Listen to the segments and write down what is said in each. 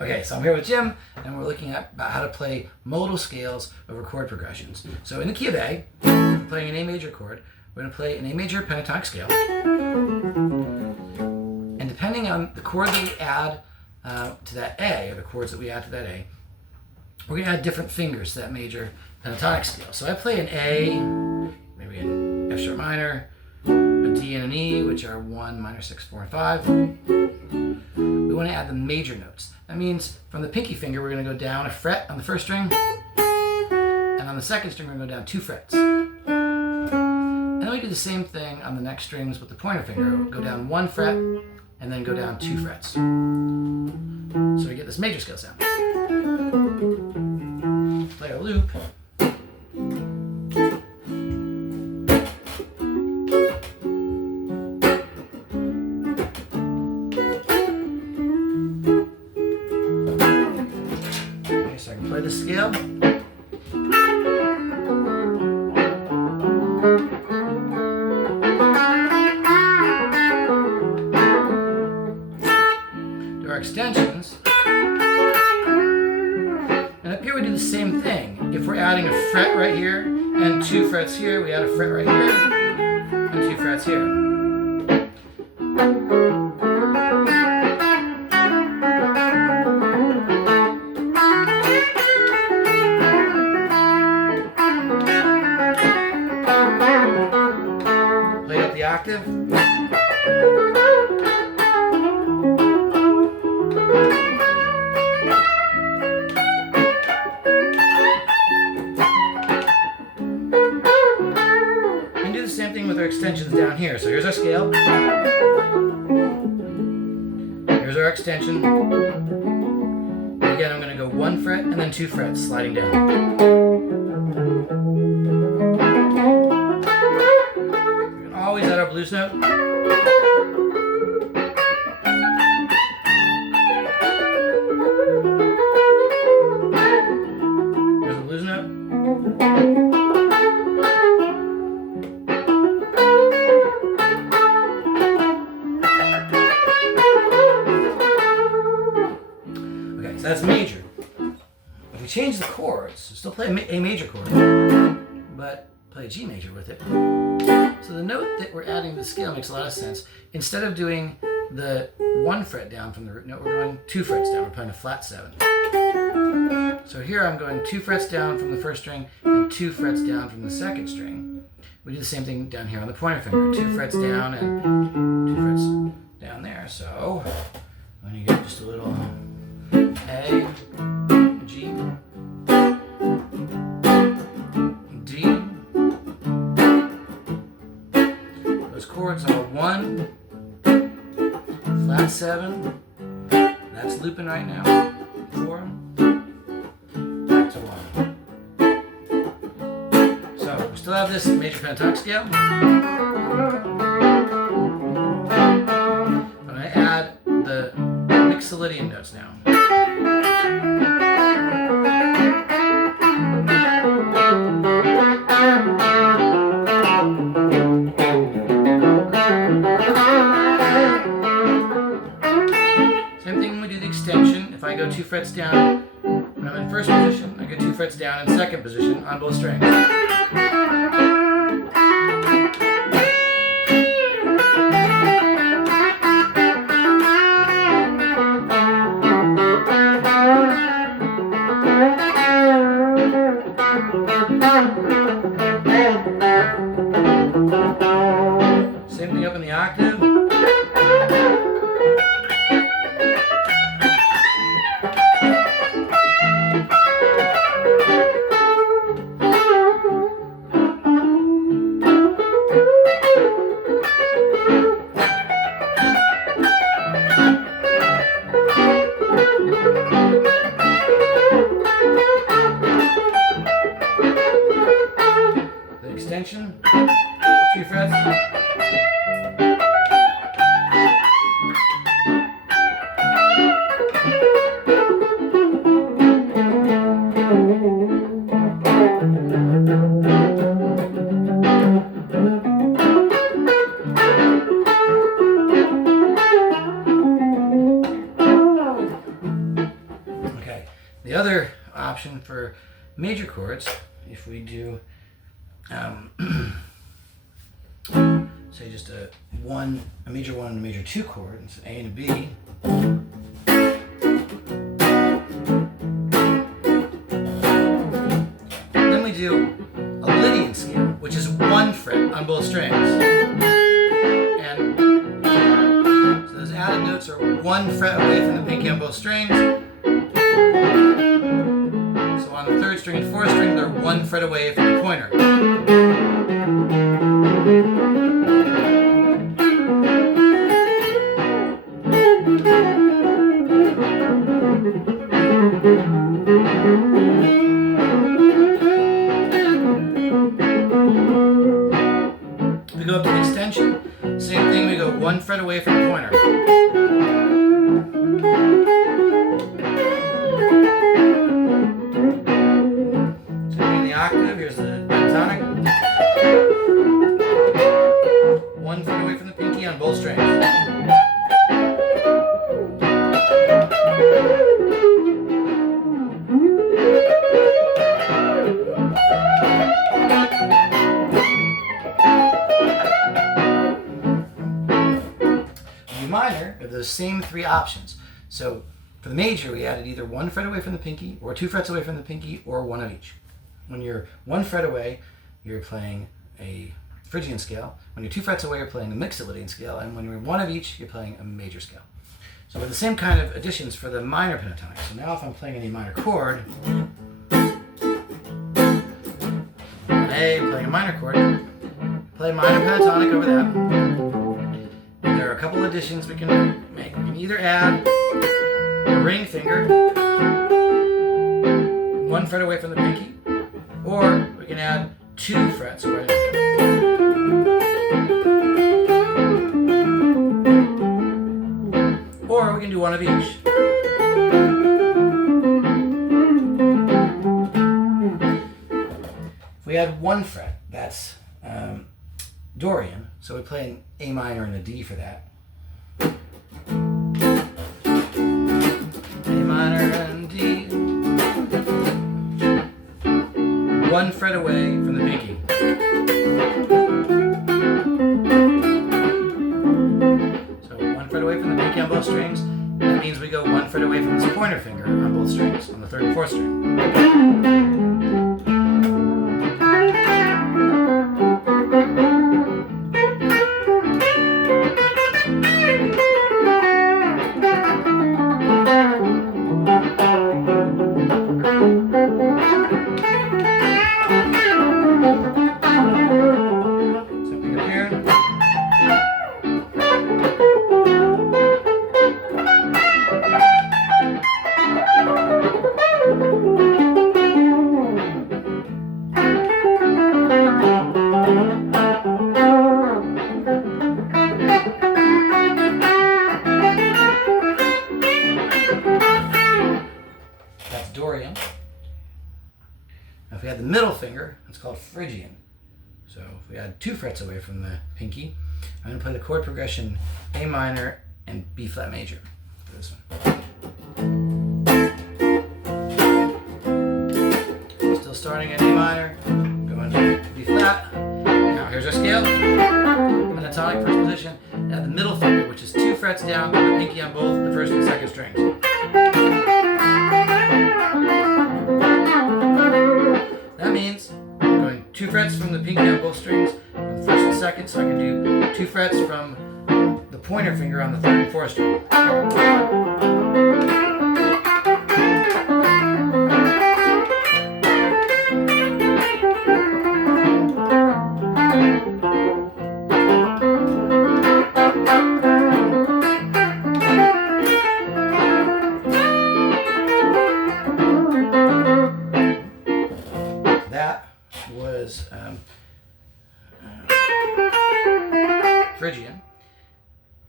Okay, so I'm here with Jim, and we're looking at about how to play modal scales over chord progressions. So in the key of A, we're playing an A major chord. We're going to play an A major pentatonic scale. And depending on the chord that we add to that A, or the chords that we add to that A, we're going to add different fingers to that major pentatonic scale. So I play an A, maybe an F sharp minor, a D and an E, which are 1, minor 6, 4, and 5. We want to add the major notes. That means from the pinky finger, we're going to go down a fret on the first string, and on the second string, we're going to go down 2 frets. And then we do the same thing on the next strings with the pointer finger. We'll go down 1 fret, and then go down 2 frets. So we get this major scale sound. Play a loop. So I can play the scale. Do our extensions. And up here we do the same thing. If we're adding a fret right here and 2 frets here, we add a fret right here and 2 frets here. Play up the octave. And do the same thing with our extensions down here. So here's our scale. Here's our extension. And again, I'm going to go 1 fret and then 2 frets sliding down. Always add our blues note. There's a blues note. Okay, so that's major. If we change the chords, still play a major chord, but play a G major with it. So the note that we're adding to the scale makes a lot of sense. Instead of doing the 1 fret down from the root note, we're going 2 frets down. We're playing a flat 7. So here I'm going 2 frets down from the first string and 2 frets down from the second string. We do the same thing down here on the pointer finger. 2 frets down and 2 frets down there. So when you get just a little A, G, D. Those chords are 1, flat 7, that's looping right now, 4, back to 1. So we still have this major pentatonic scale. I'm going to add the Mixolydian notes now. Same thing when we do the extension. If I go 2 frets down when I'm in first position, I go 2 frets down in second position on both strings. Same thing up in the octave. The other option for major chords, if we do, say just a major 1 and a major 2 chord, it's A and a B. Then we do a Lydian scale, which is 1 fret on both strings. And so those added notes are 1 fret away from the pinky on both strings. So on the 3rd string and 4th string, they're 1 fret away from the pointer. We go up to the extension, same thing, we go 1 fret away from the pointer. So in the octave, here's the pentatonic. 1 fret away from the pinky on both strings. Minor are those same 3 options. So for the major, we added either 1 fret away from the pinky, or 2 frets away from the pinky, or 1 of each. When you're 1 fret away, you're playing a Phrygian scale. When you're 2 frets away, you're playing a mixed Lydian scale. And when you're 1 of each, you're playing a major scale. So with the same kind of additions for the minor pentatonic. So now if I'm playing any minor chord, A, playing a minor chord, play minor pentatonic over that. There are a couple additions we can make. We can either add a ring finger 1 fret away from the pinky, or we can add 2 frets away. Or we can do 1 of each. If we add 1 fret, that's Dorian, so we play an A minor and a D for that. A minor and D. 1 fret away from the pinky. So 1 fret away from the pinky on both strings. That means we go 1 fret away from this pointer finger on both strings, on the 3rd and 4th string. Dorian. Now if we had the middle finger, it's called Phrygian. So if we add 2 frets away from the pinky, I'm going to play the chord progression A minor and B flat major for this one. Still starting at A minor, going to B flat. Now here's our scale. Pentatonic first position. Add the middle finger, which is 2 frets down from the pinky on both the 1st and 2nd strings. That means I'm going 2 frets from the pinky on both strings, on the 1st and 2nd, so I can do 2 frets from the pointer finger on the 3rd and 4th string. Was Phrygian.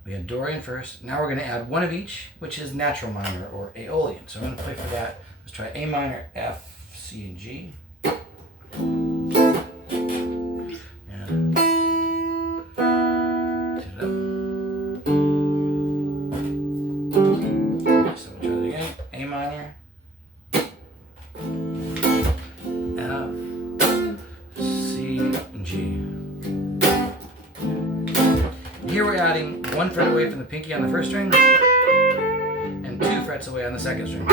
We had Dorian first. Now we're going to add 1 of each, which is natural minor or Aeolian. So I'm going to play for that. Let's try A minor, F, C, and G. And set it up. So we'll try it again. A minor, 1 fret away from the pinky on the first string, and 2 frets away on the second string.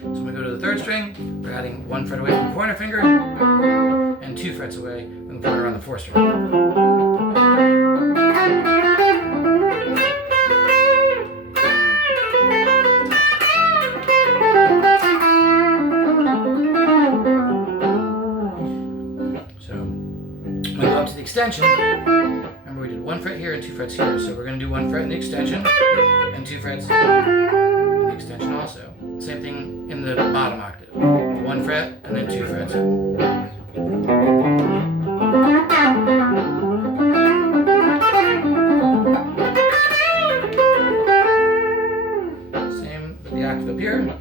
So when we go to the third string, we're adding 1 fret away from the pointer finger, and 2 frets away from the pointer on the fourth string. Extension. Remember we did 1 fret here and 2 frets here, so we're going to do 1 fret in the extension and 2 frets in the extension also. Same thing in the bottom octave. 1 fret and then 2 frets. Same with the octave up here.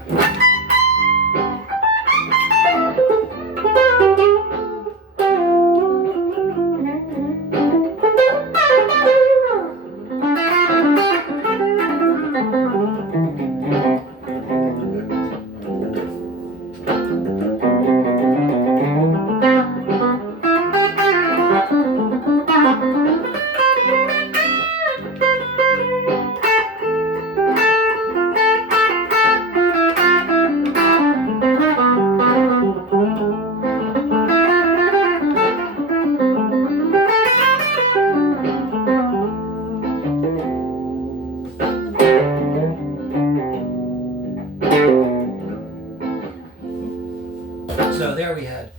So there we had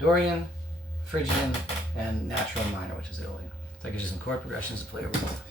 Dorian, Phrygian, and natural minor, which is Aeolian. So that gives you some chord progressions to play over with.